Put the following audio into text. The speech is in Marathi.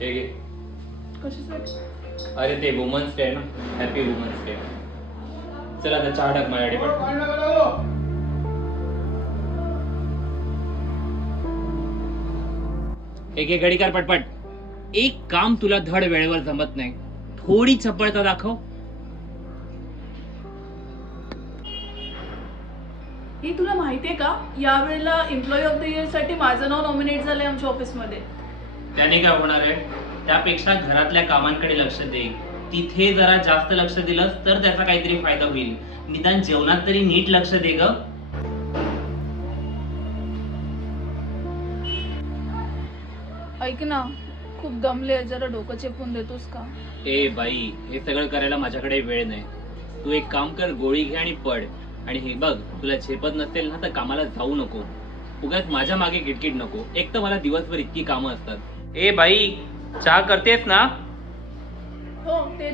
हे घे. कशासाठी? अरे ते वुमन्स डे आहे ना, हॅपी वुमन्स डे. चल आता चहा टाक माझ्याकडे पण. एक एक घडी कर पटपट. एक काम तुला धड वेळेवर जमत नाही, थोडी चपळता दाखव. हे तुला माहितीये का, यावेळेला एम्प्लॉई ऑफ द इयर साठी माझं नाव नॉमिनेट झालंय आमच्या ऑफिसमध्ये. त्याने काय होणार आहे? त्यापेक्षा घरातल्या कामांकडे लक्ष दे. तिथे जरा जास्त लक्ष दिलंस तर त्याचा काहीतरी फायदा होईल. निदान जेवणात तरी नीट लक्ष दे ग. ऐक ना, खूप दमले, जरा डोकं चेपून देतोस का? ए बाई, हे सगळं करायला माझ्याकडे वेळ नाही. तू एक काम कर, गोळी घे आणि पड. आणि हे बघ, तुला झेपत नसेल ना तर कामाला जाऊ नको. उगाच माझ्या मागे किटकिट नको. एक तर मला दिवसभर इतकी कामं असतात. ए बाई, चहा करतेस ना? हो, ते